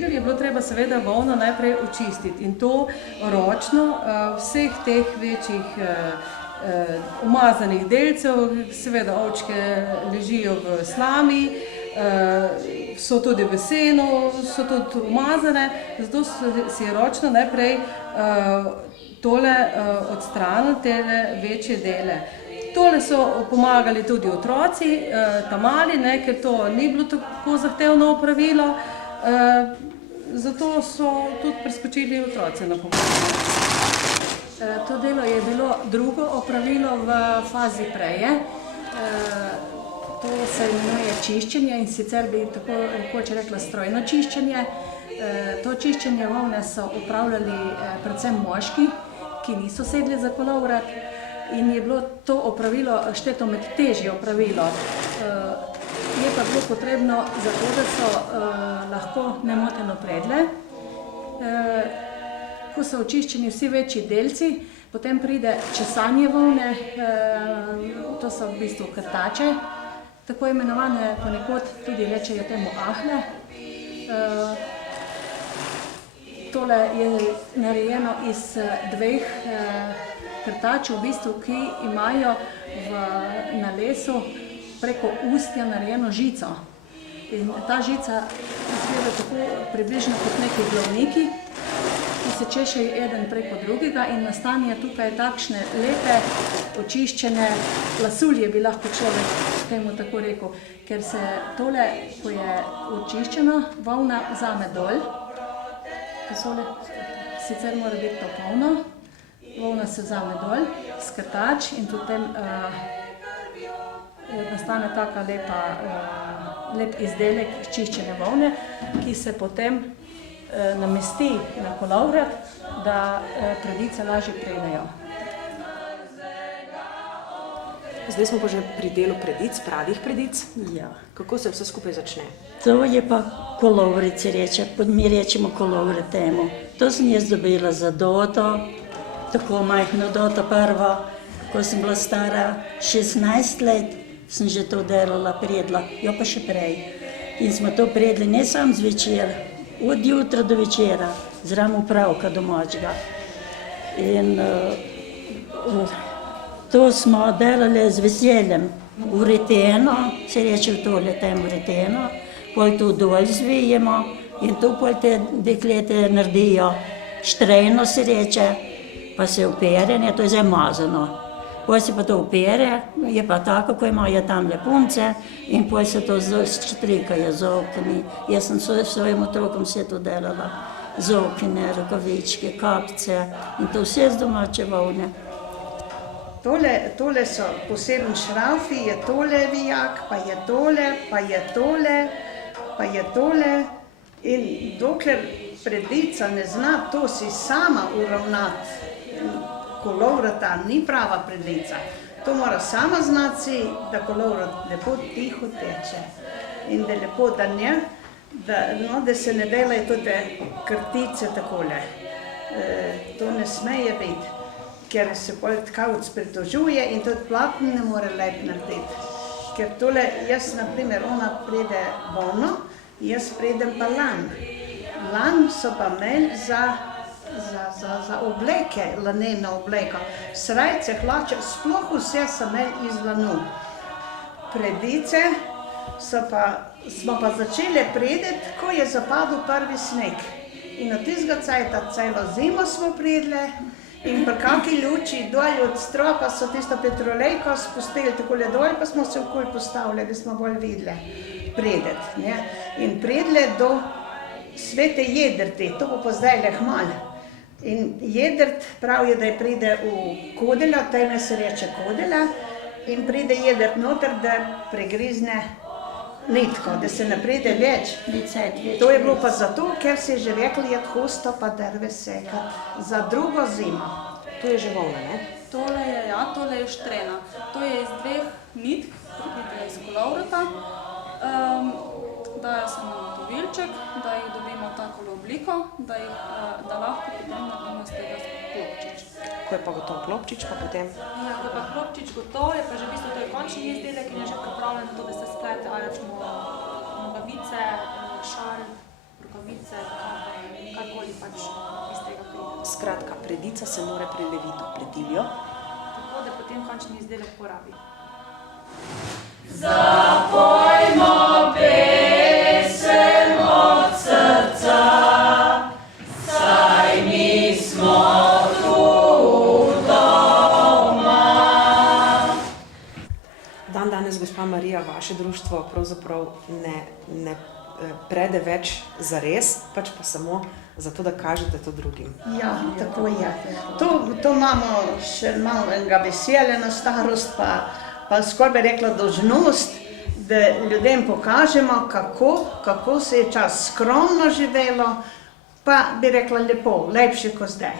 videli, je bilo treba seveda volno najprej očistiti in to ročno vseh teh večjih umazanih delcev, seveda ovčke ležijo v slami, so tudi v senu, so tudi umazane, zato si je ročno najprej tole odstranili, te večje dele. Tole so pomagali tudi otroci, ta mali, ker to ni bilo tako zahtevno opravilo, zato so tudi priskočili otroci na pomoč. To delo je bilo drugo opravilo v fazi preje. To se imenuje čiščenje in sicer bi tako rekoč rekla strojno čiščenje. To čiščenje volne so upravljali predvsem moški, ki niso sedli za kolovrat, in je bilo to opravilo šteto med težje opravilo. Je pa bilo potrebno zato, da so lahko nemoteno predle. Ko so očiščeni vsi večji delci, potem pride česanje volne, to so v bistvu krtače, tako imenovane, ponekod tudi rečejo temu ahle. Tole je narejeno iz dveh krtač, v bistvu, ki imajo na lesu preko ustja narejeno žico. In ta žica izgleda tako približno kot neki glavniki, ki se češejo eden preko drugega in nastane tukaj takšne lepe, očiščene lasulje, bi lahko človek temu tako rekel. Ker se tole, ko je očiščeno, volna vzame dol, sicer mora biti to polno, volna se vzame dol, skrtač in potem nastane taka lep izdelek čiščene volne, ki se potem namesti na kolovrat, da predice lažje predejo. Zdaj smo pa že pri delu predic, pravih predic. Ja. Kako se vse skupaj začne? To je pa kolovrat, se reče, mi rečemo kolovrat temu. To sem jaz dobila za doto, tako majhno doto prvo, ko sem bila stara 16 let, sem že to delala, predla, jo pa še prej. In smo to predli ne samo zvečer, od jutra do večera, zraven upravka domačega. In to smo delali z veseljem, ureteno, se reče v tole temu ureteno, pol to dol zvijemo in to pol te deklete naredijo štrejno, se reče, pa se opere, to je zdaj mazano. Pol se pa to opere, je pa tako, ko imajo tamle punce in pol se to štrikajo z okni. Jaz sem svojim otrokom vse to delala, z okne, rokavičke, kapice in to vse z domače volne. Tole so poseben šrafi, je tole vijak, pa je tole, pa je tole, pa je tole. In dokler predica ne zna to si sama uravnati, kolovrata ni prava predica. To mora sama znati, da kolovrat lepo tiho teče. In da lepo, da se ne delajo tudi krtice takole. To ne smeje biti, ker se pol tkavc pritožuje in tudi platno ne more lep narediti. Ker tole, jaz na primer, ona pride volno, jaz pridem pa lan. Lan so pa imeli za obleke, laneno obleko. Srajce, hlače, sploh vse so imeli iz lanu. Predice smo pa začeli prediti, ko je zapadel prvi sneg. In od tistega cajta celo zimo smo predile in pri kaki luči dol od stropa so tisto petrolejko spustili takole dol, pa smo se okoli postavili, da smo bolj videli prediti. In predile do Svete Jedrti, to bo pa zdaj lehmal. In jedrt pravijo, da pride v kodeljo, teme se reče kodelja, in pride jedrt noter, da pregrizne nitko, da se ne pride več. To je bilo pa zato, ker se je že rekli, je hosto pa drve sekati za drugo zimo. To je že volna, ne? Tole je štrena. To je iz dveh nitk, pride iz kolovrata. Dajo se na motovilček, da jih dobimo takole obliko, da lahko potem naredimo z tega klopčič. Ko je pa gotov klopčič, pa potem? Ja, ko je pa klopčič gotov, je pa že v bistvu to je končni izdelek in je že pripravljen na to, da se splete, ali recimo nogavice, šal, rokavice, Skratka, predica se mora preleviti v predivjo. Tako da potem končni izdelek porabi. Danes, gospa Marija, vaše društvo pravzaprav ne prede več zares, pač pa samo zato, da kažete to drugim. Ja, tako je. To imamo še malo enega veselja na starost, pa skoraj bi rekla dolžnost, da ljudem pokažemo, kako se je čas skromno živelo, pa bi rekla lepo, lepše kot zdaj.